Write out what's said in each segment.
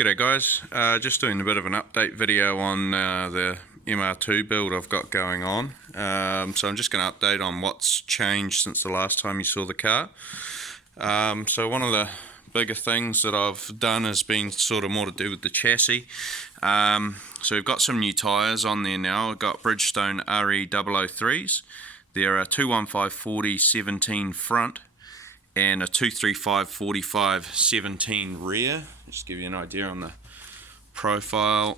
G'day guys, just doing a bit of an update video on the MR2 build I've got going on. So I'm just going to update on what's changed since the last time you saw the car. So one of the bigger things that I've done has been sort of more to do with the chassis. So we've got some new tyres on there now. I've got Bridgestone RE003s. They're a 215/40/17 front and a 235/45/17 rear. Just to give you an idea on the profile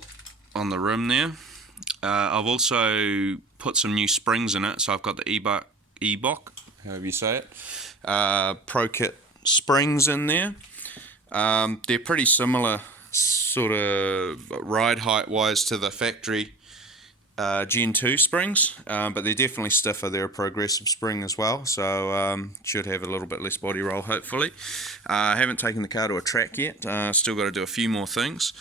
on the rim there. I've also put some new springs in it, so I've got the EBOK, however you say it, Pro Kit springs in there. They're pretty similar sort of ride height wise to the factory Gen 2 springs, but they're definitely stiffer. They're a progressive spring as well, so should have a little bit less body roll hopefully. I haven't taken the car to a track yet, still got to do a few more things.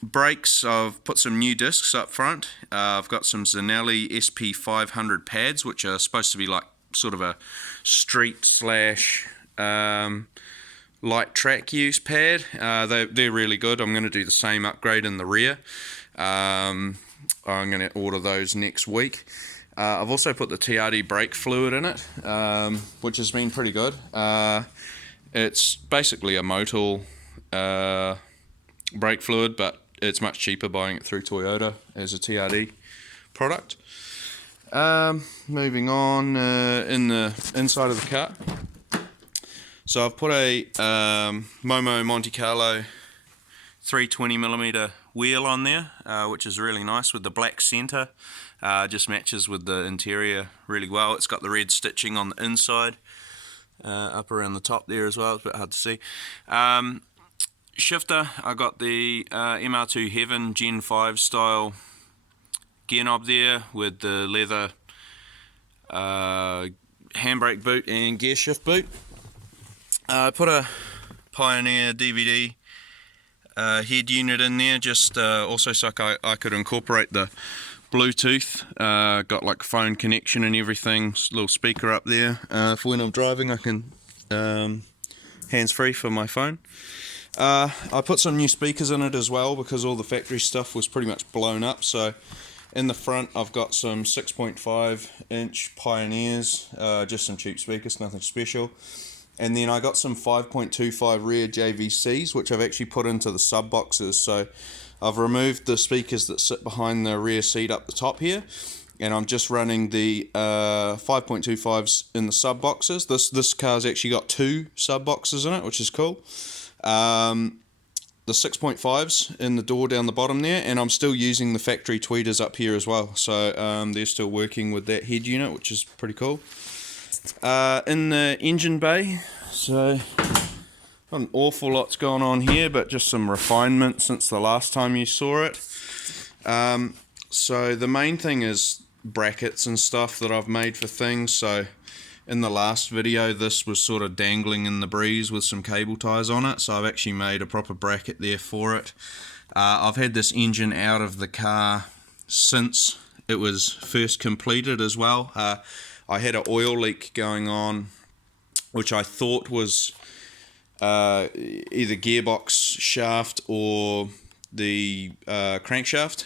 Brakes, I've put some new discs up front. I've got some Zanelli SP500 pads, which are supposed to be like sort of a street slash light track use pad. They're really good. I'm going to do the same upgrade in the rear. I'm going to order those next week. I've also put the TRD brake fluid in it, which has been pretty good. It's basically a Motul brake fluid, but it's much cheaper buying it through Toyota as a TRD product. Moving on, in the inside of the car. So I've put a Momo Monte Carlo 320mm wheel on there, which is really nice with the black center. Just matches with the interior really well. It's got the red stitching on the inside, up around the top there as well. It's a bit hard to see. Shifter, I got the MR2 Heaven Gen 5 style gear knob there with the leather handbrake boot and gear shift boot. I put a Pioneer DVD head unit in there, just also so I could incorporate the Bluetooth. Got like phone connection and everything, little speaker up there. For when I'm driving I can hands-free for my phone. I put some new speakers in it as well because all the factory stuff was pretty much blown up. So in the front I've got some 6.5-inch Pioneers, just some cheap speakers, nothing special. And then I got some 5.25 rear JVCs, which I've actually put into the sub boxes. So I've removed the speakers that sit behind the rear seat up the top here, and I'm just running the 5.25s in the sub boxes. This car's actually got two sub boxes in it, which is cool. The 6.5s in the door down the bottom there, and I'm still using the factory tweeters up here as well. So they're still working with that head unit, which is pretty cool. In the engine bay, so not an awful lot's going on here, but just some refinement since the last time you saw it. So the main thing is brackets and stuff that I've made for things. So in the last video this was sort of dangling in the breeze with some cable ties on it, so I've actually made a proper bracket there for it. I've had this engine out of the car since it was first completed as well. I had an oil leak going on, which I thought was either gearbox shaft or the crankshaft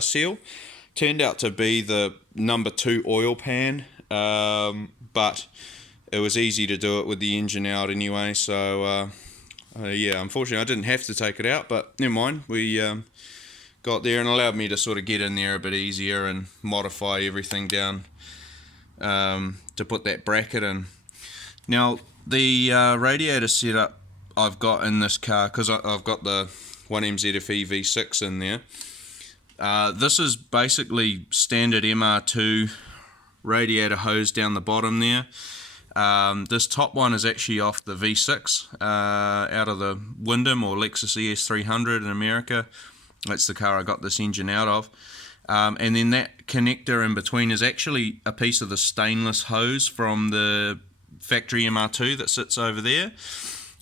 seal. Turned out to be the number 2 oil pan, but it was easy to do it with the engine out anyway. So yeah, unfortunately I didn't have to take it out, but never mind. We got there and allowed me to sort of get in there a bit easier and modify everything down to put that bracket in. Now the radiator setup I've got in this car, because I've got the 1mz-fe V6 in there. This is basically standard MR2 radiator hose down the bottom there. This top one is actually off the V6 out of the Wyndham or Lexus ES300 in America. That's the car I got this engine out of. And then that connector in between is actually a piece of the stainless hose from the factory MR2 that sits over there.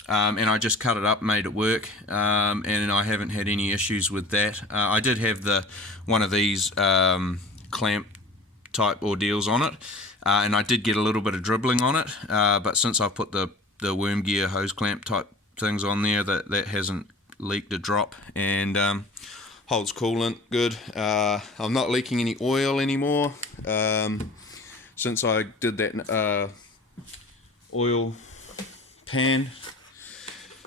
And I just cut it up, made it work, and I haven't had any issues with that. I did have one of these clamp type ordeals on it, and I did get a little bit of dribbling on it, but since I've put the worm gear hose clamp type things on there that hasn't leaked a drop, and holds coolant good. I'm not leaking any oil anymore since I did that oil pan.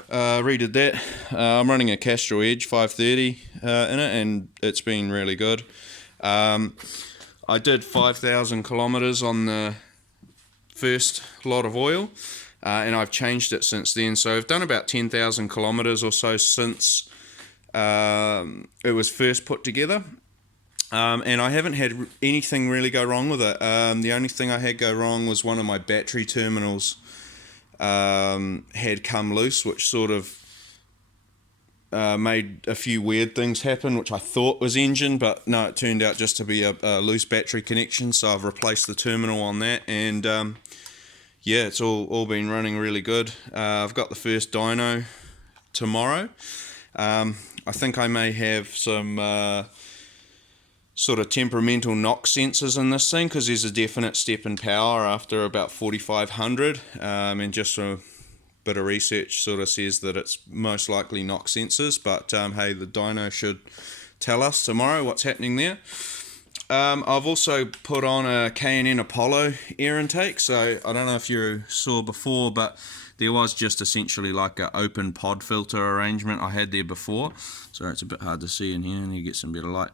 Redid that. I'm running a Castrol Edge 530 in it, and it's been really good. I did 5,000 kilometers on the first lot of oil, and I've changed it since then. So I've done about 10,000 kilometers or so since it was first put together, and I haven't had anything really go wrong with it. The only thing I had go wrong was one of my battery terminals had come loose, which sort of made a few weird things happen, which I thought was engine, but no, it turned out just to be a loose battery connection. So I've replaced the terminal on that, and yeah, it's all been running really good. I've got the first dyno tomorrow. I think I may have some sort of temperamental knock sensors in this thing, because there's a definite step in power after about 4,500, and just a bit of research sort of says that it's most likely knock sensors, but hey, the dyno should tell us tomorrow what's happening there. I've also put on a K&N Apollo air intake, so I don't know if you saw before, but there was just essentially like an open pod filter arrangement I had there before. Sorry, it's a bit hard to see in here, and you get some better light.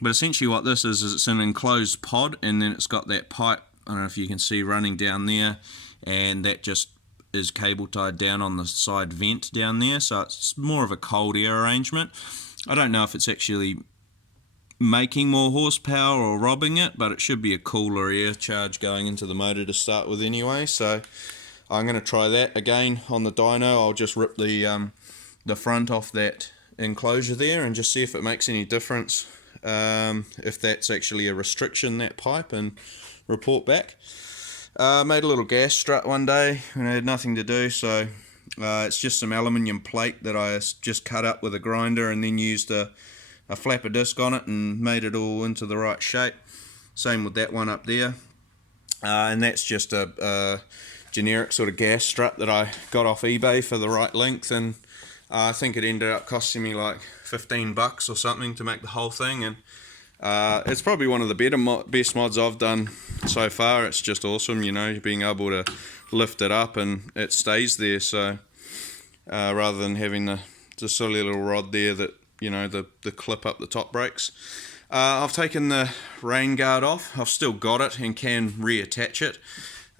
But essentially what this is it's an enclosed pod, and then it's got that pipe, I don't know if you can see, running down there, and that just is cable tied down on the side vent down there, so it's more of a cold air arrangement. I don't know if it's actually making more horsepower or robbing it, but it should be a cooler air charge going into the motor to start with anyway, so I'm going to try that again on the dyno. I'll just rip the front off that enclosure there and just see if it makes any difference, if that's actually a restriction, that pipe, and report back. Made a little gas strut one day when I had nothing to do, so it's just some aluminium plate that I just cut up with a grinder and then used a flapper disc on it and made it all into the right shape. Same with that one up there, and that's just a generic sort of gas strut that I got off eBay for the right length, and I think it ended up costing me like $15 or something to make the whole thing, and it's probably one of the best mods I've done so far. It's just awesome, you know, being able to lift it up and it stays there, so rather than having the silly little rod there that, you know, the clip up the top breaks. I've taken the rain guard off. I've still got it and can reattach it.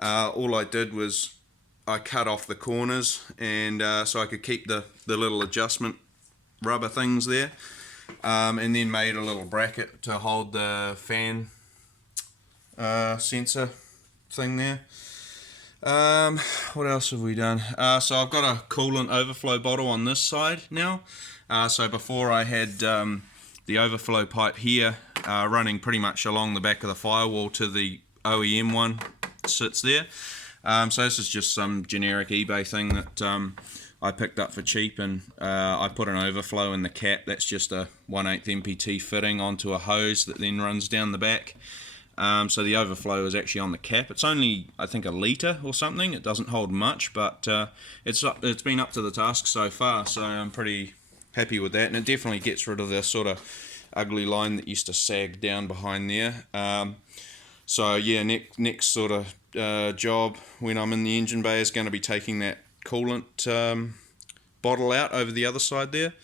All I did was I cut off the corners, and so I could keep the little adjustment rubber things there, and then made a little bracket to hold the fan sensor thing there. What else have we done? So I've got a coolant overflow bottle on this side now. So before I had the overflow pipe here running pretty much along the back of the firewall to the OEM one sits there. So this is just some generic eBay thing that I picked up for cheap, and I put an overflow in the cap. That's just a 1/8 MPT fitting onto a hose that then runs down the back. So the overflow is actually on the cap. It's only, I think, a litre or something. It doesn't hold much, but it's been up to the task so far, so I'm pretty happy with that, and it definitely gets rid of the sort of ugly line that used to sag down behind there. So yeah, next sort of job when I'm in the engine bay is going to be taking that coolant bottle out over the other side there.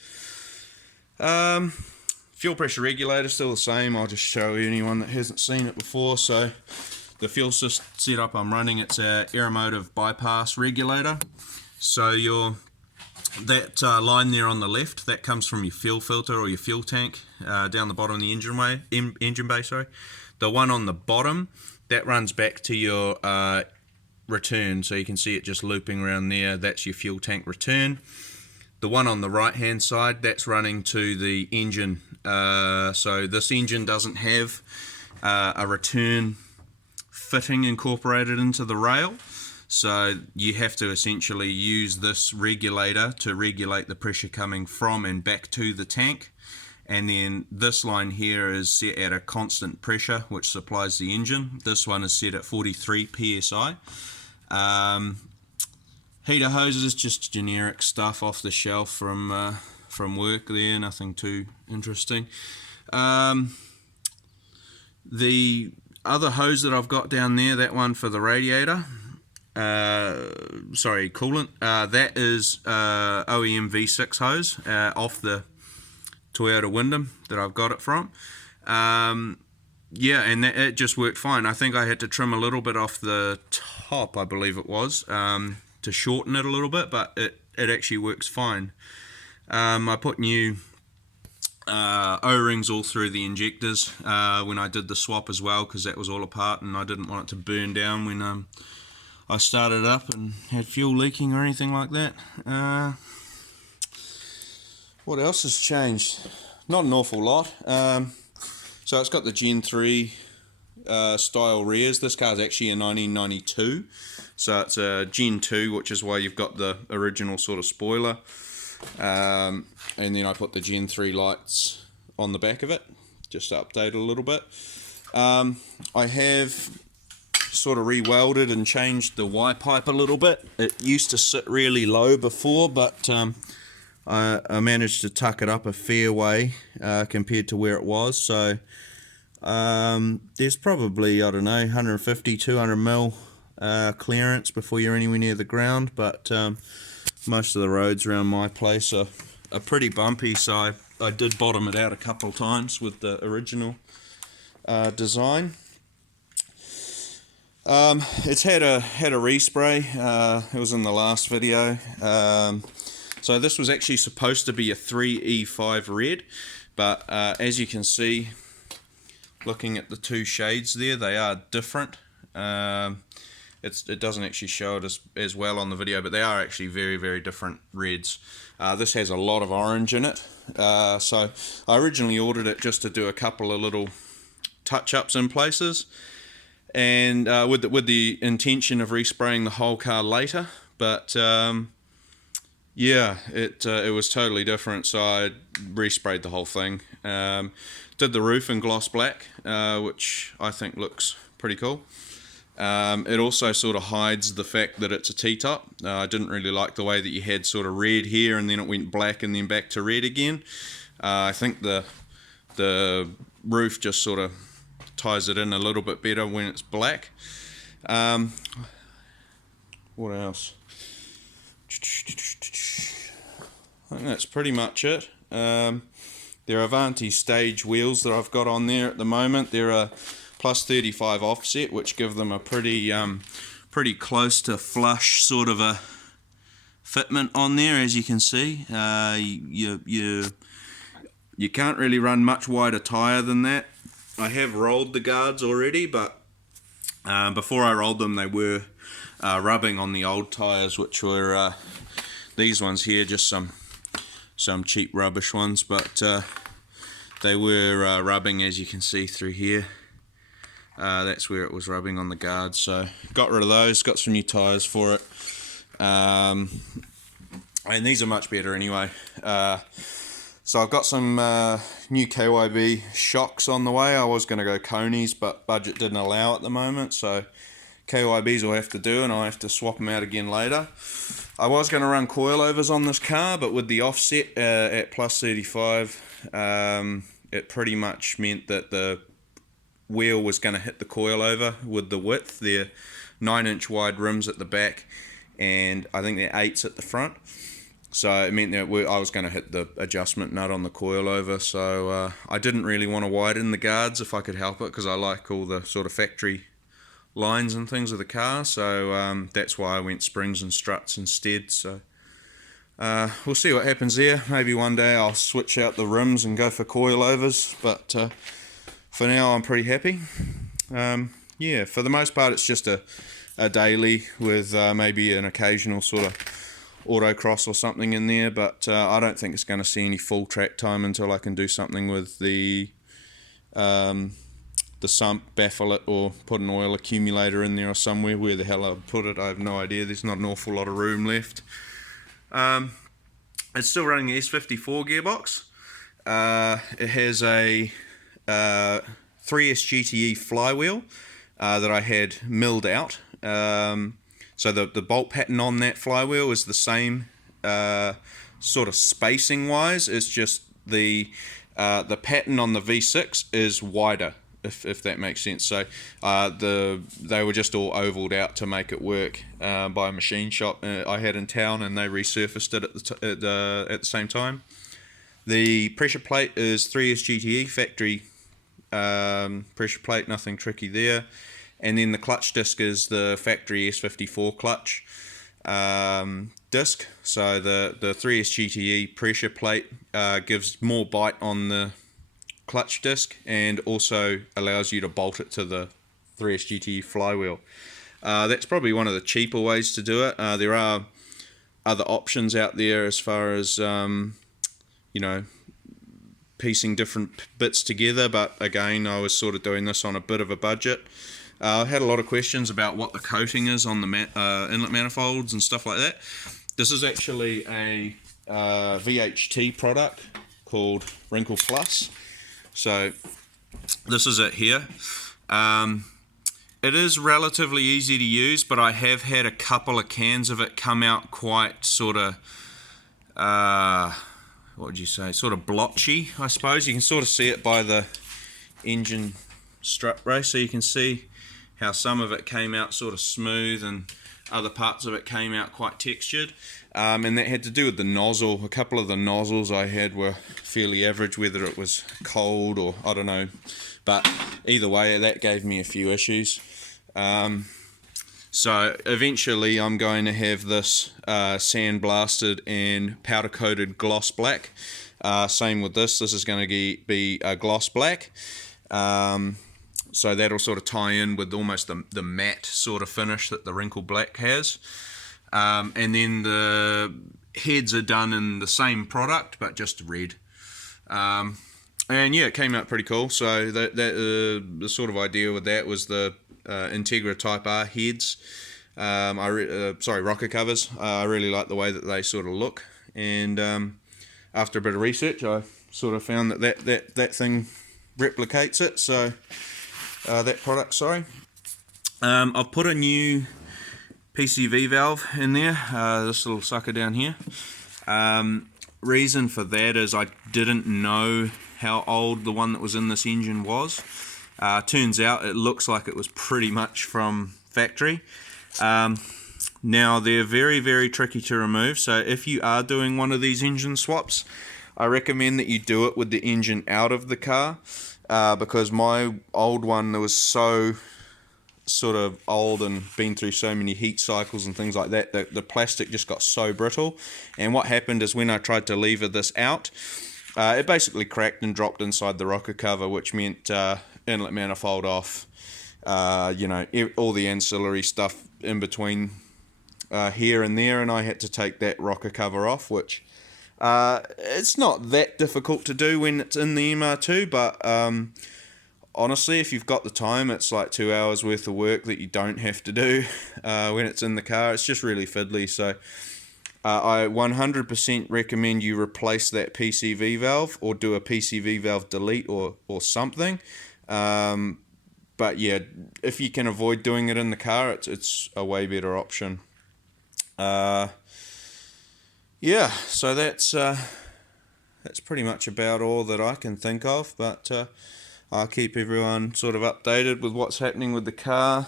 Fuel pressure regulator still the same. I'll just show anyone that hasn't seen it before. So the fuel setup I'm running, it's a aeromotive bypass regulator. So that line there on the left, that comes from your fuel filter or your fuel tank down the bottom of the engine bay. Sorry. The one on the bottom, that runs back to your return, so you can see it just looping around there. That's your fuel tank return. The one on the right hand side, that's running to the engine. So this engine doesn't have a return fitting incorporated into the rail, so you have to essentially use this regulator to regulate the pressure coming from and back to the tank. And then this line here is set at a constant pressure which supplies the engine. This one is set at 43 psi. Heater hoses, just generic stuff off the shelf from work there, nothing too interesting. The other hose that I've got down there, that one for the radiator, sorry, coolant, that is OEM V6 hose off the Toyota Windham that I've got it from. Yeah, and it just worked fine. I think I had to trim a little bit off the top, I believe it was, to shorten it a little bit, but it actually works fine. I put new O-rings all through the injectors when I did the swap as well, because that was all apart and I didn't want it to burn down when I started it up and had fuel leaking or anything like that. What else has changed? Not an awful lot. So it's got the Gen 3 style rears. This car's actually a 1992, so it's a Gen 2, which is why you've got the original sort of spoiler. And then I put the Gen 3 lights on the back of it, just to update it a little bit. I have sort of re-welded and changed the Y pipe a little bit. It used to sit really low before, but I managed to tuck it up a fair way compared to where it was. So there's probably, I don't know, 150, 200 mil clearance before you're anywhere near the ground, but most of the roads around my place are pretty bumpy, so I did bottom it out a couple of times with the original design. It's had a respray. It was in the last video. So this was actually supposed to be a 3E5 red, but as you can see, looking at the two shades there, they are different. It doesn't actually show it as well on the video, but they are actually very, very different reds. This has a lot of orange in it. So I originally ordered it just to do a couple of little touch-ups in places, and with the intention of respraying the whole car later, but yeah, it was totally different, so I resprayed the whole thing. Did the roof in gloss black, which I think looks pretty cool. It also sort of hides the fact that it's a T-top. I didn't really like the way that you had sort of red here and then it went black and then back to red again. I think the roof just sort of ties it in a little bit better when it's black. What else? I think that's pretty much it. They're Avanti stage wheels that I've got on there at the moment. They're a plus 35 offset, which give them a pretty close to flush sort of a fitment on there, as you can see. You can't really run much wider tyre than that. I have rolled the guards already, but before I rolled them, they were rubbing on the old tyres, which were these ones here, just some cheap rubbish ones, but they were rubbing, as you can see through here. That's where it was rubbing on the guards, so got rid of those, got some new tyres for it, and these are much better anyway. So I've got some new Kyb Shocks on the way. I was going to go Coney's, but budget didn't allow at the moment, so Kyb's will have to do, and I'll have to swap them out again later. I was going to run coilovers on this car, but with the offset at plus 35, it pretty much meant that the wheel was going to hit the coilover with the width. They're 9-inch wide rims at the back, and I think they're 8s at the front. So it meant that I was going to hit the adjustment nut on the coilover, so I didn't really want to widen the guards if I could help it, because I like all the sort of factory lines and things of the car, so that's why I went springs and struts instead. So we'll see what happens there. Maybe one day I'll switch out the rims and go for coilovers, but for now I'm pretty happy. Yeah, for the most part it's just a daily with maybe an occasional sort of autocross or something in there, but I don't think it's going to see any full track time until I can do something with the sump, baffle it, or put an oil accumulator in there or somewhere. Where the hell I'll put it, I have no idea. There's not an awful lot of room left. It's still running the S54 gearbox. It has a 3S GTE flywheel that I had milled out. So the bolt pattern on that flywheel is the same sort of spacing wise. It's just the pattern on the V6 is wider, if that makes sense. So they were just all ovaled out to make it work by a machine shop I had in town, and they resurfaced it at the same time. The pressure plate is 3SGTE factory pressure plate, nothing tricky there. And then the clutch disc is the factory S54 clutch disc. So the 3SGTE pressure plate gives more bite on the clutch disc and also allows you to bolt it to the 3SGTE flywheel. That's probably one of the cheaper ways to do it. There are other options out there as far as you know, piecing different bits together, but again, I was sort of doing this on a bit of a budget. I had a lot of questions about what the coating is on the inlet manifolds and stuff like that. This is actually a VHT product called Wrinkle Plus. So this is it here. It is relatively easy to use, but I have had a couple of cans of it come out quite sort of what would you say, sort of blotchy, I suppose. You can sort of see it by the engine strut race, so you can see how some of it came out sort of smooth and other parts of it came out quite textured, and that had to do with the nozzle. A couple of the nozzles I had were fairly average, whether it was cold or I don't know, but either way that gave me a few issues. So eventually I'm going to have this sandblasted and powder coated gloss black. Same with this is going to be a gloss black. So that'll sort of tie in with almost the matte sort of finish that the wrinkle black has. And then the heads are done in the same product but just red. And yeah, it came out pretty cool. So the sort of idea with that was the Integra Type R heads, rocker covers. I really like the way that they sort of look, and after a bit of research I sort of found that thing replicates it, so that product, I've put a new PCV valve in there, this little sucker down here. Reason for that is I didn't know how old the one that was in this engine was. Turns out it looks like it was pretty much from factory. Now they're very, very tricky to remove, so if you are doing one of these engine swaps, I recommend that you do it with the engine out of the car, because my old one that was so sort of old and been through so many heat cycles and things like that, the plastic just got so brittle, and what happened is when I tried to lever this out, it basically cracked and dropped inside the rocker cover, which meant inlet manifold off, you know, all the ancillary stuff in between here and there, and I had to take that rocker cover off, which it's not that difficult to do when it's in the MR2, but honestly, if you've got the time, it's like 2 hours worth of work that you don't have to do when it's in the car. It's just really fiddly, so I 100% recommend you replace that PCV valve or do a PCV valve delete or something. But yeah, if you can avoid doing it in the car, it's a way better option. Yeah, so that's pretty much about all that I can think of, but I'll keep everyone sort of updated with what's happening with the car.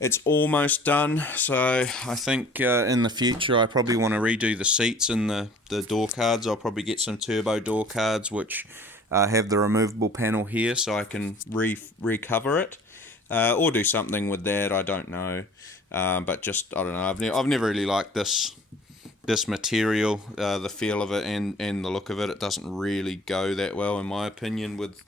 It's almost done, so I think in the future I probably want to redo the seats and the door cards. I'll probably get some turbo door cards which have the removable panel here, so I can recover it, or do something with that. I don't know, but just I don't know. I've never really liked this material, the feel of it and the look of it. It doesn't really go that well in my opinion with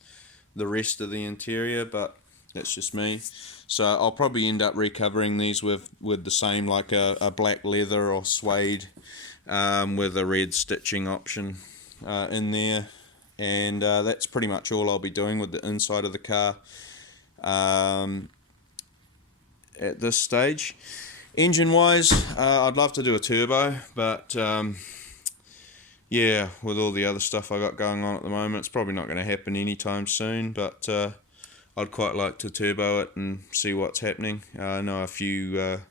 the rest of the interior, but that's just me. So I'll probably end up recovering these with the same, like a black leather or suede with a red stitching option in there, and that's pretty much all I'll be doing with the inside of the car at this stage. Engine wise, I'd love to do a turbo, but yeah, with all the other stuff I got going on at the moment, it's probably not going to happen anytime soon, but I'd quite like to turbo it and see what's happening. I know a few of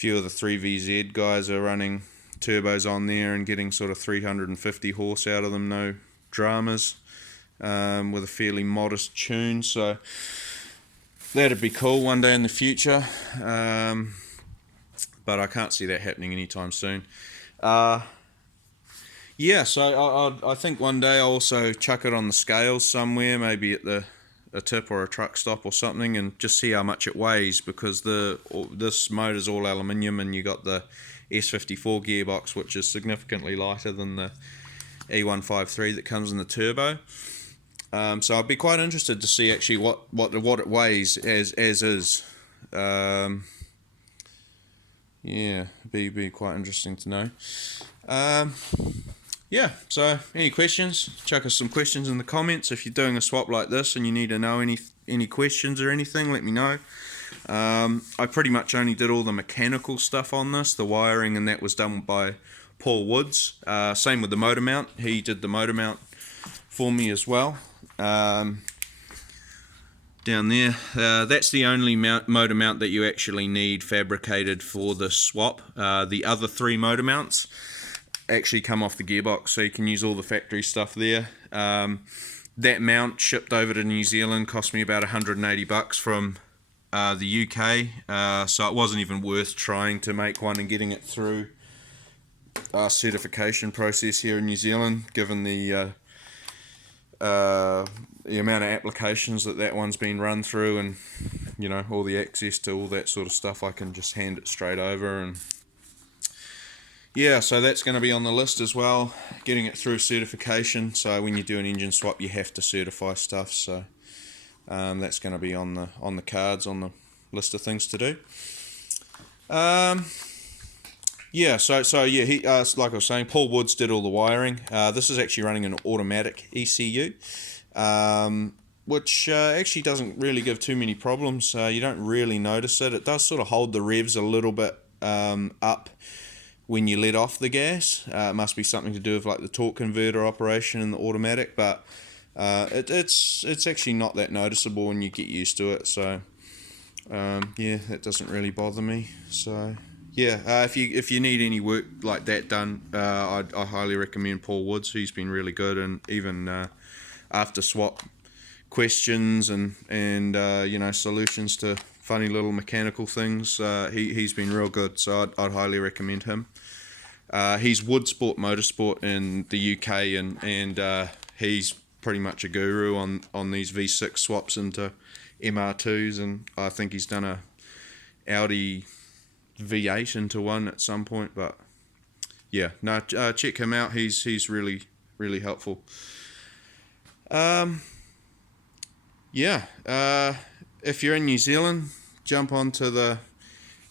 the 3VZ guys are running turbos on there and getting sort of 350 horse out of them, no dramas, with a fairly modest tune, so that'd be cool one day in the future, but I can't see that happening anytime soon. Yeah, so I think one day I'll also chuck it on the scales somewhere, maybe at a tip or a truck stop or something, and just see how much it weighs, because this motor's all aluminium, and you got the S54 gearbox, which is significantly lighter than the E153 that comes in the turbo. So I'd be quite interested to see actually what it weighs as is. Yeah, be quite interesting to know. Yeah, so any questions, chuck us some questions in the comments. If you're doing a swap like this and you need to know any questions or anything, let me know. I pretty much only did all the mechanical stuff on this, the wiring, and that was done by Paul Woods. Same with the motor mount, he did the motor mount for me as well. Down there, that's the only motor mount that you actually need fabricated for the swap. The other 3 motor mounts actually come off the gearbox, so you can use all the factory stuff there. That mount shipped over to New Zealand cost me about $180 from the UK, so it wasn't even worth trying to make one and getting it through our certification process here in New Zealand, given the amount of applications that one's been run through, and you know, all the access to all that sort of stuff. I can just hand it straight over, and yeah, so that's going to be on the list as well, getting it through certification. So when you do an engine swap, you have to certify stuff, so that's going to be on the cards, on the list of things to do. Yeah, so yeah, he like I was saying, Paul Woods did all the wiring. This is actually running an automatic ECU, which actually doesn't really give too many problems. You don't really notice it. It does sort of hold the revs a little bit up when you let off the gas. It must be something to do with like the torque converter operation in the automatic, but it's actually not that noticeable when you get used to it. So yeah, that doesn't really bother me. So yeah, if you need any work like that done, I highly recommend Paul Woods. He's been really good, and even after swap questions and you know, solutions to funny little mechanical things, he's been real good. So I'd highly recommend him. He's Woodsport Motorsport in the UK, and he's pretty much a guru on these V6 swaps into MR2s, and I think he's done a Audi V8 into one at some point. But yeah, no, check him out. He's really helpful. Yeah, if you're in New Zealand, jump onto the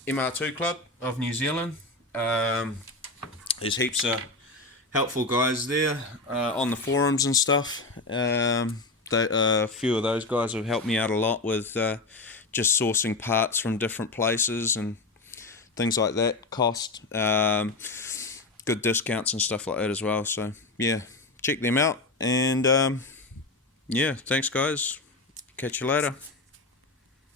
MR2 Club of New Zealand. There's heaps of helpful guys there on the forums and stuff. A few of those guys have helped me out a lot with just sourcing parts from different places and things like that. Cost, good discounts and stuff like that as well. So yeah, check them out, and yeah, thanks guys. Catch you later.